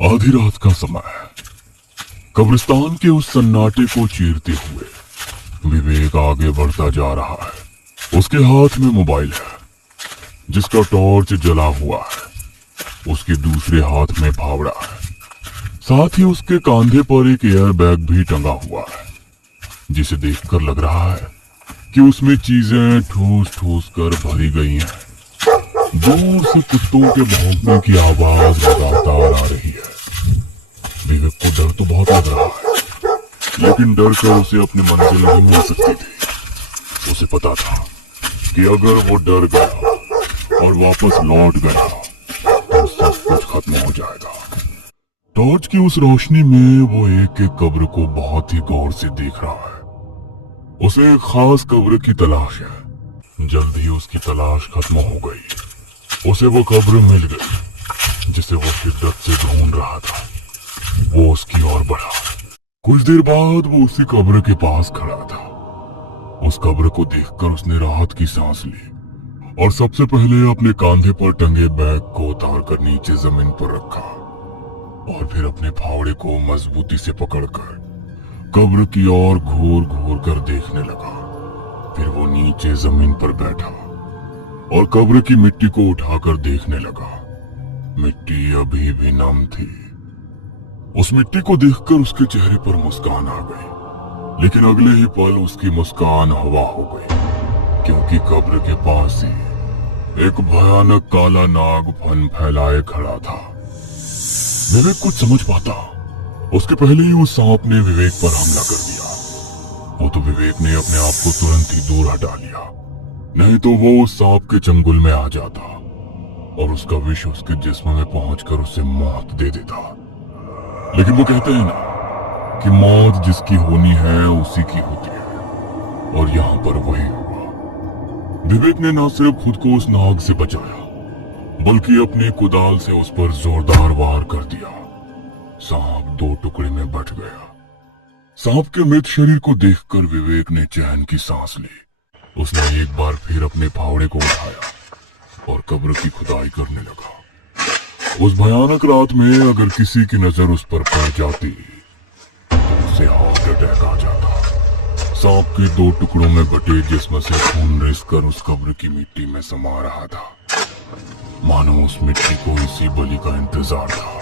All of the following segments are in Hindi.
आधी रात का समय है। कब्रिस्तान के उस सन्नाटे को चीरते हुए विवेक आगे बढ़ता जा रहा है। उसके हाथ में मोबाइल है जिसका टॉर्च जला हुआ है। उसके दूसरे हाथ में फावड़ा है। साथ ही उसके कंधे पर एक एयर बैग भी टंगा हुआ है जिसे देखकर लग रहा है कि उसमें चीजें ठूस ठूस कर भरी गई हैं। दूर से कुत्तों के भौंकने की आवाज लगातार आ रही है। विवेक को डर तो बहुत लग रहा है, लेकिन डर कर उसे अपनी मंजिल नहीं मिल सकती थी। उसे पता था कि अगर वो डर गया और वापस लौट गया तो सब कुछ खत्म हो जाएगा। टॉर्च की उस रोशनी में वो एक एक कब्र को बहुत ही गौर से देख रहा है। उसे एक खास कब्र की तलाश है। जल्द ही उसकी तलाश खत्म हो गई। उसे वो कब्र मिल गई जिसे वो शिद्दत से ढूंढ रहा था। वो उसकी ओर बढ़ा। कुछ देर बाद वो उसी कब्र के पास खड़ा था। उस कब्र को देखकर उसने राहत की सांस ली और सबसे पहले अपने कंधे पर टंगे बैग को उतारकर नीचे जमीन पर रखा और फिर अपने फावड़े को मजबूती से पकड़कर कब्र की ओर घूर घूर कर देखने लगा। फिर वो नीचे जमीन पर बैठा और कब्र की मिट्टी को उठाकर देखने लगा। मिट्टी अभी भी नम थी। उस मिट्टी को देखकर उसके चेहरे पर मुस्कान आ गई, लेकिन अगले ही पल उसकी मुस्कान हवा हो गई, क्योंकि कब्र के पास ही एक भयानक काला नाग फन फैलाए खड़ा था। विवेक कुछ समझ पाता उसके पहले ही उस सांप ने विवेक पर हमला कर दिया। वो तो विवेक ने अपने आप को तुरंत ही दूर हटा लिया, नहीं तो वो उस सांप के चंगुल में आ जाता और उसका विष उसके जिस्म में पहुंचकर उसे मौत दे देता। लेकिन वो कहते हैं ना कि मौत जिसकी होनी है उसी की होती है, और यहाँ पर वही हुआ। विवेक ने न सिर्फ खुद को उस नाग से बचाया बल्कि अपने कुदाल से उस पर जोरदार वार कर दिया। सांप दो टुकड़े में बट गया। सांप के मृत शरीर को देखकर विवेक ने चैन की सांस ली। उसने एक बार फिर अपने फावड़े को उठाया और कब्र की खुदाई करने लगा। उस भयानक रात में अगर किसी की नजर उस पर पड़ जाती तो उसे हार्ट अटैक आ जाता। सांप के दो टुकड़ों में बटे जिस्म से खून रिसकर उस कब्र की मिट्टी में समा रहा था, मानो उस मिट्टी को इसी बलि का इंतजार था।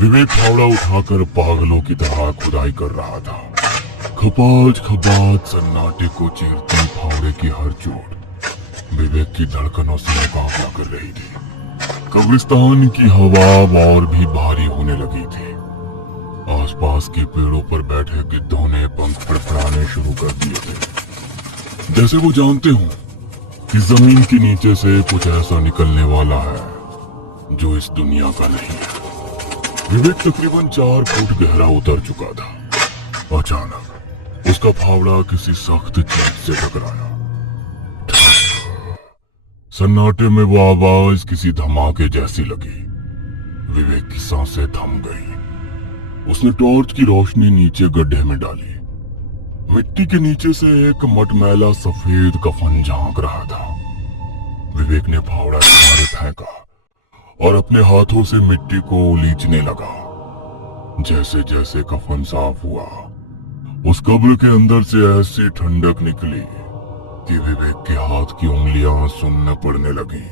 विवेक फावड़ा उठाकर पागलों की तरह खुदाई कर रहा था। खपाज खपाज सन्नाटे को चीरती फावड़े की हर चोट विवेक की धड़कनों से मुकाबला कर रही थी। कब्रिस्तान की हवा और भी भारी होने लगी थी। आसपास के पेड़ों पर बैठे गिद्धों ने पंख फड़फड़ाने शुरू कर दिए थे, जैसे वो जानते हों कि जमीन के नीचे से कुछ ऐसा निकलने वाला है जो इस दुनिया का नहीं है। विवेक तकरीबन 4 फुट गहरा उतर चुका था। अचानक उसका फावड़ा किसी सख्त चीज से टकराया। सन्नाटे में वो आवाज किसी धमाके जैसी लगी। विवेक की सांसें थम गई। उसने टॉर्च की रोशनी नीचे गड्ढे में डाली। मिट्टी के नीचे से एक मटमैला सफेद कफन झांक रहा था। विवेक ने फावड़ा किनारे फेंका और अपने हाथों से मिट्टी को उलीचने लगा। जैसे जैसे कफन साफ हुआ, उस कब्र के अंदर से ऐसी ठंडक निकली कि विवेक के हाथ की उंगलियां सुन्न पड़ने लगी।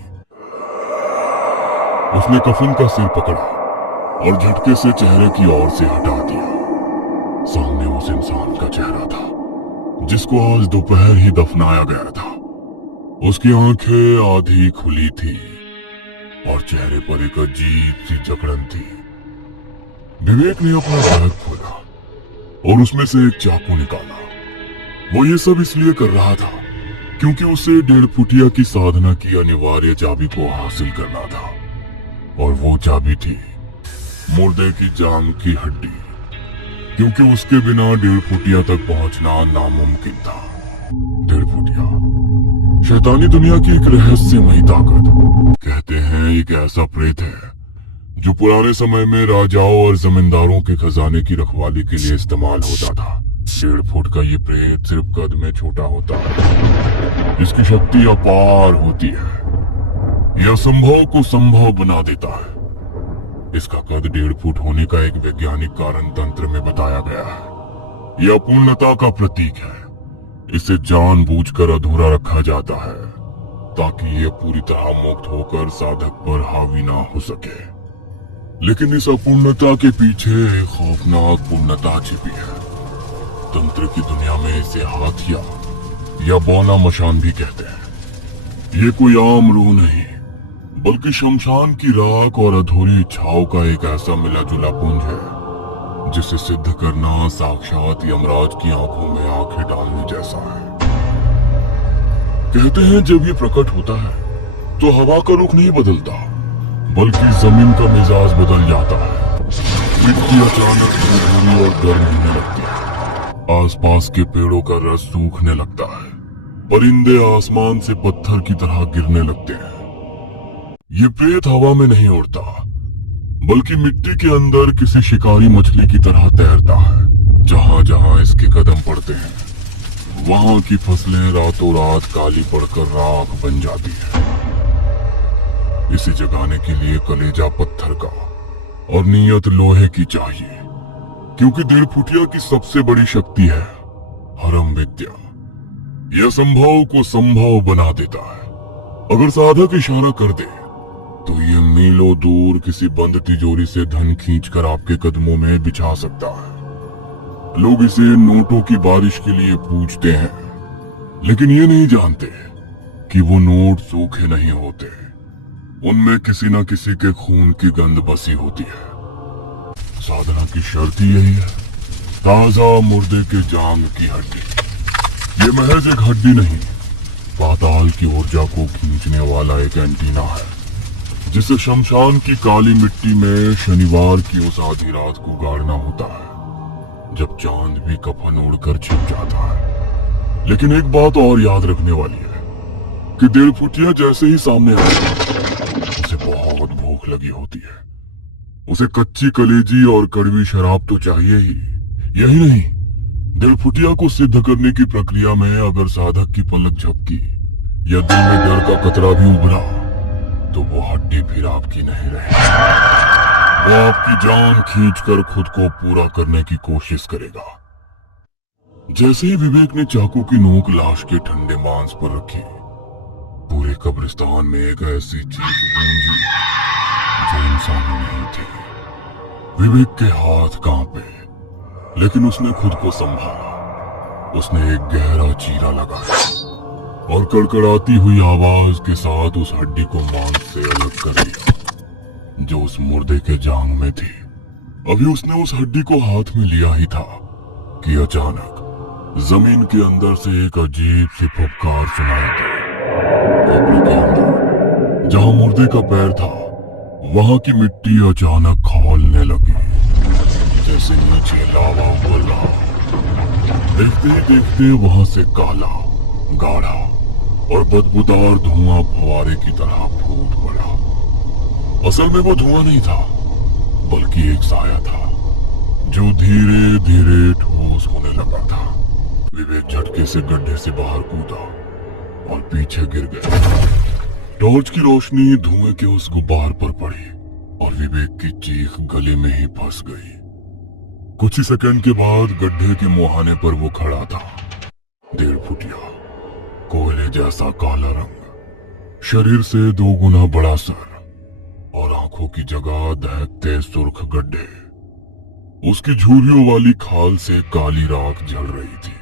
उसने कफन का सिर पकड़ा और झटके से चेहरे की ओर से हटा दिया। सामने उस इंसान का चेहरा था जिसको आज दोपहर ही दफनाया गया था। उसकी आंखें आधी खुली थी और चेहरे पर एक अजीब सी जकड़न थी। विवेक ने अपना बैग खोला और उसमें से एक चाकू निकाला। वो ये सब इसलिए कर रहा था क्योंकि उसे 1.5 फुटिया की साधना की अनिवार्य चाबी को हासिल करना था, और वो चाबी थी मुर्दे की जांग की हड्डी, क्योंकि उसके बिना 1.5 फुटिया तक पहुंचना नामुमकिन था। 1.5 फुटिया शैतानी दुनिया की एक रहस्यमयी ताकत। कहते हैं एक ऐसा प्रेत है जो पुराने समय में राजाओं और जमींदारों के खजाने की रखवाली के लिए इस्तेमाल होता था। 1.5 फुट का ये प्रेत सिर्फ कद में छोटा होता है। इसकी शक्ति अपार होती है। यह असंभव को संभव बना देता है। इसका कद 1.5 फुट होने का एक वैज्ञानिक कारण तंत्र में बताया गया है। यह अपूर्णता का प्रतीक है। इसे जानबूझकर अधूरा रखा जाता है ताकि यह पूरी तरह मुक्त होकर साधक पर हावी ना हो सके। लेकिन इस अपूर्णता के पीछे एक खौफनाक पूर्णता छिपी है। तंत्र की दुनिया में इसे हाथिया या बौना मशान भी कहते हैं। ये कोई आम रूह नहीं, बल्कि शमशान की राख और अधूरी इच्छाओं का एक ऐसा मिला जुला पुंज है जिसे सिद्ध करना साक्षात यमराज की आंखों में आंखें डालने जैसा है। कहते हैं जब ये प्रकट होता है तो हवा का रुख नहीं बदलता, बल्कि जमीन का मिजाज बदल जाता है। मिट्टी अचानक भूरी और गर्म होने लगती है, आसपास के पेड़ों का रस सूखने लगता है, परिंदे आसमान से पत्थर की तरह गिरने लगते हैं। ये प्रेत हवा में नहीं उड़ता, बल्कि मिट्टी के अंदर किसी शिकारी मछली की तरह तैरता है। जहां जहां इसके कदम पड़ते हैं वहां की फसलें रातों रात काली पड़कर राख बन जाती है। इसे जगाने के लिए कलेजा पत्थर का और नीयत लोहे की चाहिए, क्योंकि 1.5 फुटिया की सबसे बड़ी शक्ति है हरम विद्या। यह संभव को संभव बना देता है। अगर साधक इशारा कर दे तो ये मीलों दूर किसी बंद तिजोरी से धन खींचकर आपके कदमों में बिछा सकता है। लोग इसे नोटों की बारिश के लिए पूजते हैं, लेकिन ये नहीं जानते कि वो नोट सूखे नहीं होते, उनमें किसी न किसी के खून की गंध बसी होती है। साधना की शर्त ही यही है, ताजा मुर्दे के जांग की हड्डी। ये महज एक हड्डी नहीं, पाताल की ऊर्जा को खींचने वाला एक एंटीना है, जिसे शमशान की काली मिट्टी में शनिवार की उस आधी रात को गाड़ना होता है, जब चांद भी कफन उड़कर छिप जाता है। लेकिन एक बात और याद रखने वाली है कि 1.5 फुटिया जैसे ही सामने आए उसे बहुत भूख लगी होती है। उसे कच्ची कलेजी और कड़वी शराब तो चाहिए ही। यही नहीं, 1.5 फुटिया को सिद्ध करने की प्रक्रिया में अगर साधक की पलक झपकी या दिल में डर का कतरा भी उभरा तो वो हड्डी फिर आपकी नहीं रहेगी। वो आपकी जान खींचकर खुद को पूरा करने की कोशिश करेगा। जैसे ही विवेक ने चाकू की नोक लाश के ठंडे मांस पर रखी, पूरे कब्रिस्तान में एक ऐसी चीख गूंजी जो इंसानी नहीं थी। विवेक के हाथ कांपे, लेकिन उसने खुद को संभाला। उसने एक गहरा चीरा लगाया और कड़कड़ाती हुई आवाज के साथ उस हड्डी को मांस से अलग कर दिया जो उस मुर्दे के जांग में थी। अभी उसने उस हड्डी को हाथ में लिया ही था कि अचानक जमीन के अंदर से एक अजीब सी फुफकार सुनाई दी। कब्र के अंदर जहां मुर्दे का पैर था, वहां की मिट्टी अचानक खौलने लगी, जैसे नीचे लावा उबल रहा। देखते ही देखते वहां से काला, गाढ़ा और बदबूदार धुआं फवारे की तरह फूट पड़ा। असल में वो धुआं नहीं था, बल्कि एक साया था जो धीरे धीरे ठोस होने लगा था। विवेक झटके से गड्ढे से बाहर कूदा और पीछे गिर गया। टॉर्च की रोशनी धुएं के उस गुब्बार पर पड़ी और विवेक की चीख गले में ही फंस गई। कुछ ही सेकंड के बाद गड्ढे के मुहाने पर वो खड़ा था। 1.5 फुटिया, कोयले जैसा काला रंग, शरीर से 2 गुना बड़ा सर और आंखों की जगह दहकते सुर्ख गड्ढे। उसकी झुर्रियों वाली खाल से काली राख झड़ रही थी।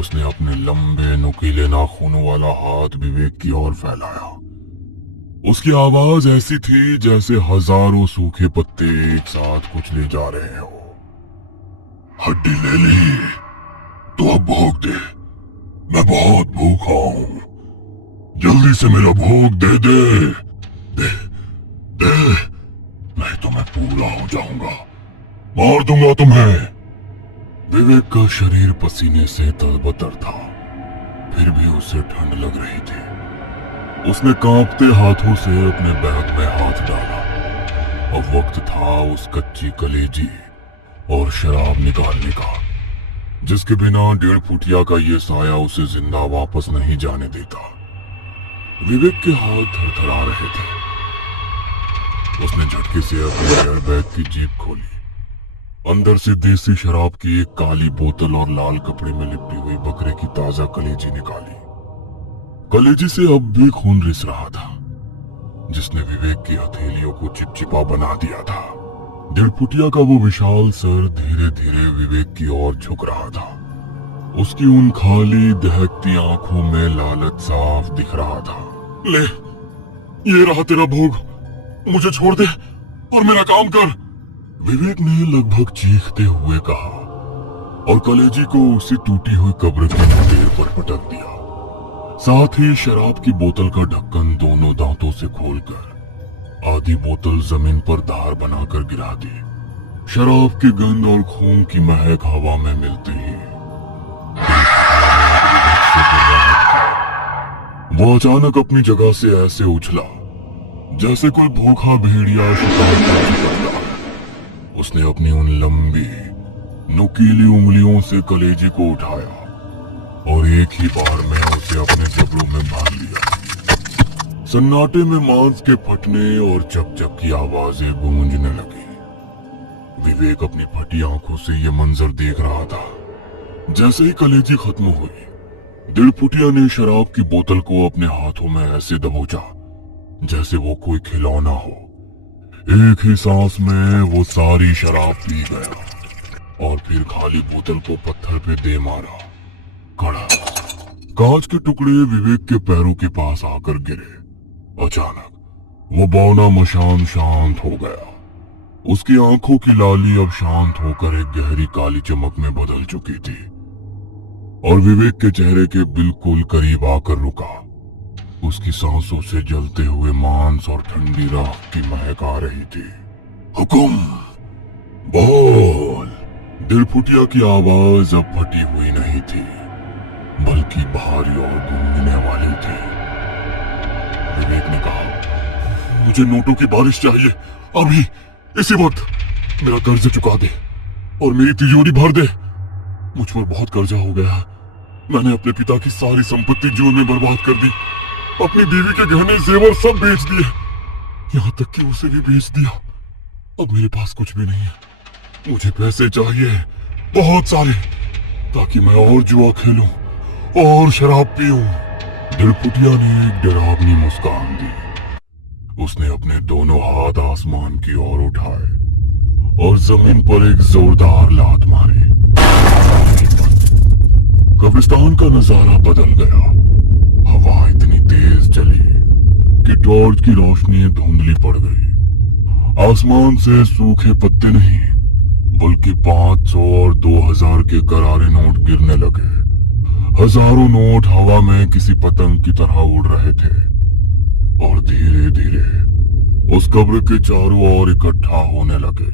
उसने अपने लंबे नुकीले नाखूनों वाला हाथ विवेक की ओर फैलाया। उसकी आवाज ऐसी थी जैसे हजारों सूखे पत्ते एक साथ कुचले जा रहे हो। हड्डी ले ली तो अब भोग दे, मैं बहुत भूखा हूं, जल्दी से मेरा भोग दे दे, दे दे, नहीं तो मैं पूरा हो जाऊंगा, मार दूंगा तुम्हें। विवेक का शरीर पसीने से तरबतर था, फिर भी उसे ठंड लग रही थी। उसने कांपते हाथों से अपने बैग में हाथ डाला। अब वक्त था उस कच्ची कलेजी और शराब निकालने का, जिसके बिना 1.5 फुटिया का ये साया उसे जिंदा वापस नहीं जाने देता। विवेक के हाथ थरथरा रहे थे। उसने झटके से अपने एयरबैग की जेब खोली, अंदर से देसी शराब की एक काली बोतल और लाल कपड़े में लिपटी हुई बकरे की ताजा कलेजी निकाली। कलेजी से अब भी खून रिस रहा था, जिसने विवेक की हथेलियों को चिपचिपा बना दिया था। 1.5 फुटिया का वो विशाल सर धीरे धीरे विवेक की ओर झुक रहा था। उसकी उन खाली दहकती आंखों में लालच साफ दिख रहा था। ले, ये रहा तेरा भोग, मुझे छोड़ दे और मेरा काम कर, विवेक ने लगभग चीखते हुए कहा और कलेजी को उसी टूटी हुई कब्र के ढेर पर पटक दिया। साथ ही शराब की बोतल का ढक्कन दोनों दांतों से खोलकर आधी बोतल जमीन पर धार बनाकर गिरा दी। शराब की गंध और खून की महक हवा में मिलते ही वो अचानक अपनी जगह से ऐसे उछला जैसे कोई भूखा भेड़िया शिकार पर चिपकता है। उसने अपनी उन लंबी नुकीली उंगलियों से कलेजी को उठाया और एक ही बार में उसे अपने जबड़ों में बांध लिया। सन्नाटे में मांस के फटने और चप-चप की आवाजें गूंजने लगी। विवेक अपनी फटी आंखों से यह मंजर देख रहा था। जैसे ही कलेजी खत्म हुई, 1.5 फुटिया ने शराब की बोतल को अपने हाथों में ऐसे दबोचा जैसे वो कोई खिलौना हो। एक ही सांस में वो सारी शराब पी गया और फिर खाली बोतल को पत्थर पे दे मारा। कड़ा कांच के टुकड़े विवेक के पैरों के पास आकर गिरे। अचानक वो बौना मशान शांत हो गया। उसकी आंखों की लाली अब शांत होकर एक गहरी काली चमक में बदल चुकी थी और विवेक के चेहरे के बिल्कुल करीब आकर रुका। उसकी सांसों से जलते हुए मांस और ठंडी राख की महक आ रही थी। हुकुम बोल, 1.5 फुटिया की आवाज अब फटी हुई नहीं थी, बल्कि भारी और गूंजने वाली थी। विवेक ने कहा, मुझे नोटों की बारिश चाहिए, अभी इसी वक्त। मेरा कर्ज चुका दे और मेरी तिजोरी भर दे। मुझ पर बहुत कर्जा हो गया है। मैंने अपने पिता की सारी संपत्ति जुए में बर्बाद कर दी, अपनी बीवी के गहने जेवर सब बेच दिए, यहाँ तक कि उसे भी बेच दिया। अब मेरे पास कुछ भी नहीं है। मुझे पैसे चाहिए, बहुत सारे, ताकि मैं और जुआ खेलूं और शराब पीऊं। 1.5 फुटिया ने एक डरावनी मुस्कान दी। उसने अपने दोनों हाथ आसमान की ओर उठाए और जमीन पर एक जोरदार लात मारी। कब्रिस्तान का नजारा बदल गया। हवा इतनी तेज चली कि टॉर्च की रोशनी धुंधली पड़ गई। आसमान से सूखे पत्ते नहीं, बल्कि 500 और 2000 के करारे नोट गिरने लगे। हजारों नोट हवा में किसी पतंग की तरह उड़ रहे थे और धीरे धीरे उस कब्र के चारों ओर इकट्ठा होने लगे।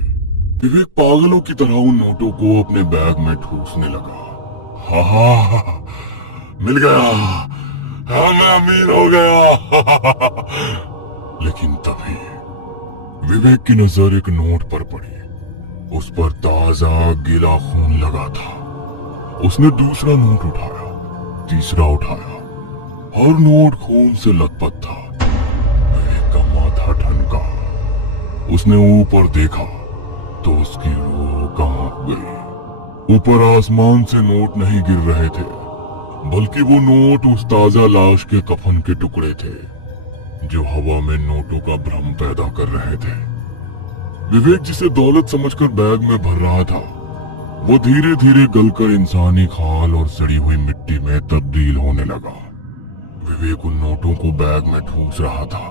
विवेक पागलों की तरह उन नोटों को अपने बैग में ठूसने लगा। हा, मिल गया, हाँ, मैं अमीर हो गया। लेकिन तभी विवेक की नजर एक नोट पर पड़ी। उस पर ताजा गीला खून लगा था। उसने दूसरा नोट उठाया, तीसरा उठाया, हर नोट खून से लथपथ था। विवेक का माथा ठनका। उसने ऊपर देखा तो उसकी रूह कांप गई। ऊपर आसमान से नोट नहीं गिर रहे थे, बल्कि वो नोट उस ताजा लाश के कफन के टुकड़े थे जो हवा में नोटों का भ्रम पैदा कर रहे थे। विवेक जिसे दौलत समझकर बैग में भर रहा था, वो धीरे धीरे गलकर इंसानी खाल और सड़ी हुई मिट्टी में तब्दील होने लगा। विवेक उन नोटों को बैग में ठूस रहा था,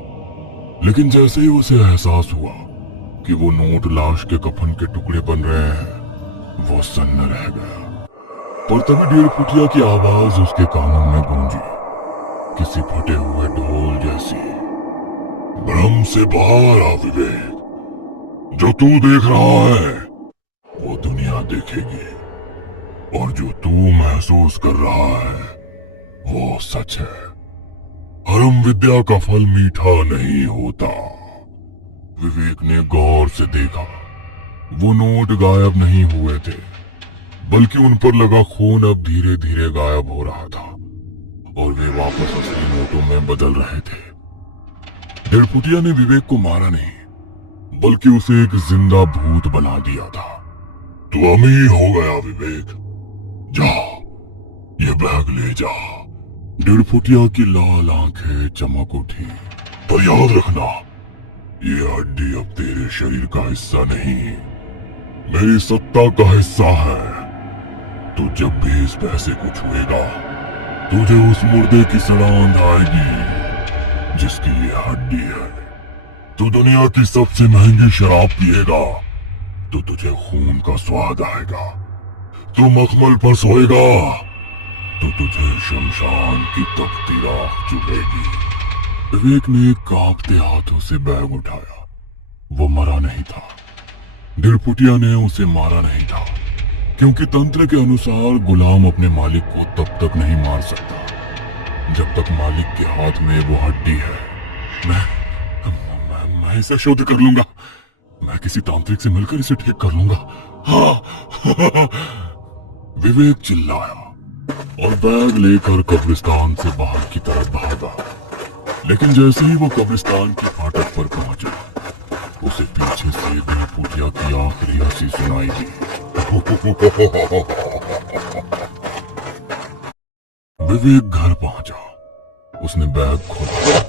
लेकिन जैसे ही उसे एहसास हुआ कि वो नोट लाश के कफन के टुकड़े बन रहे हैं, वो सन्न रह गया। पर तभी 1.5 फुटिया की आवाज उसके कानों में गूंजी, किसी फटे हुए ढोल जैसी। भ्रम से बाहर आ विवेक, जो तू देख रहा है वो दुनिया देखेगी, और जो तू महसूस कर रहा है वो सच है। हरम विद्या का फल मीठा नहीं होता। विवेक ने गौर से देखा, वो नोट गायब नहीं हुए थे, बल्कि उन पर लगा खून अब धीरे धीरे गायब हो रहा था और वे वापस असली नोटों में बदल रहे थे। 1.5 फुटिया ने विवेक को मारा नहीं, बल्कि उसे एक जिंदा भूत बना दिया था। तू अमीर हो गया विवेक, जा ये बैग ले जा। 1.5 फुटिया की लाल आंखें चमक उठी। पर याद रखना, ये हड्डी अब तेरे शरीर का हिस्सा नहीं, मेरी सत्ता का हिस्सा है। तू जब भी इस पैसे को छुएगा, तुझे उस मुर्दे की सड़ांध आएगी जिसकी ये हड्डी है। तू दुनिया की सबसे महंगी शराब पिएगा तो तुझे खून का स्वाद आएगा। तू मखमल पर सोएगा तो तुझे शमशान की तपती राख चुभेगी। विवेक ने कांपते हाथों से बैग उठाया। वो मरा नहीं था। 1.5 फुटिया ने उसे मारा नहीं था, क्योंकि तंत्र के अनुसार गुलाम अपने मालिक को तब तक नहीं मार सकता जब तक मालिक के हाथ में वो हड्डी है। मैं इसे शुद्ध कर लूंगा। मैं किसी तांत्रिक से मिलकर इसे ठीक कर लूंगा। हाँ। विवेक चिल्लाया और बैग लेकर कब्रिस्तान से बाहर की तरफ भागा। लेकिन जैसे ही वो कब्रिस्तान के फाटक पर पहुंचा, उसे पीछे से 1.5 फुटिया की आखिरी हंसी सुनाई दी। विवेक घर पहुंचा। उसने बैग खोला।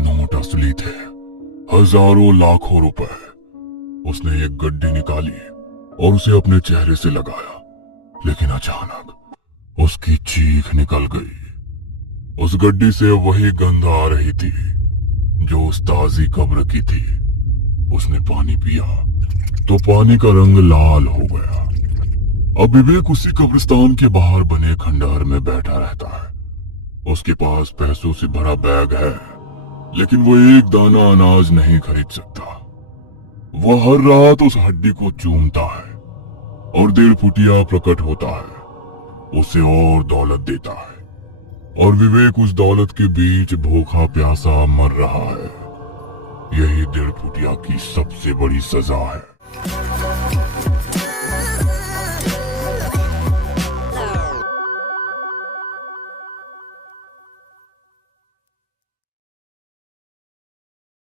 नोट असली थे, हजारों लाखों रुपए। उसने एक गड्डी निकाली और उसे अपने चेहरे से लगाया, लेकिन अचानक उसकी चीख निकल गई। उस गड्डी से वही गंध आ रही थी जो उस ताजी कब्र की थी। उसने पानी पिया तो पानी का रंग लाल हो गया। अब विवेक उसी कब्रिस्तान के बाहर बने खंडहर में बैठा रहता है। उसके पास पैसों से भरा बैग है, लेकिन वो एक दाना अनाज नहीं खरीद सकता। वो हर रात उस हड्डी को चूमता है और 1.5 फुटिया प्रकट होता है, उसे और दौलत देता है। और विवेक उस दौलत के बीच भूखा प्यासा मर रहा है। यही 1.5 फुटिया की सबसे बड़ी सजा है।